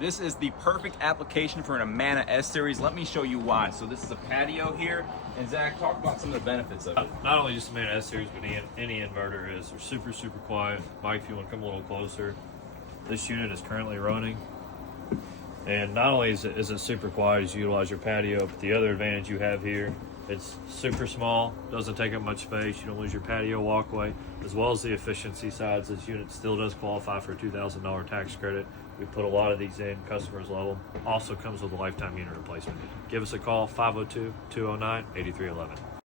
This is the perfect application for an Amana S-Series. Let me show you why. So this is a patio here. And Zach, talk about some of the benefits of it. Not only just Amana S-Series, but any inverter is. They're super, super quiet. Mike, if you want to come a little closer, this unit is currently running. And not only is it super quiet as you utilize your patio, but the other advantage you have here, it's super small, doesn't take up much space, you don't lose your patio walkway, as well as the efficiency sides. This unit still does qualify for a $2,000 tax credit. We put a lot of these in, customers love them. Also comes with a lifetime unit replacement. Give us a call, 502-209-8311.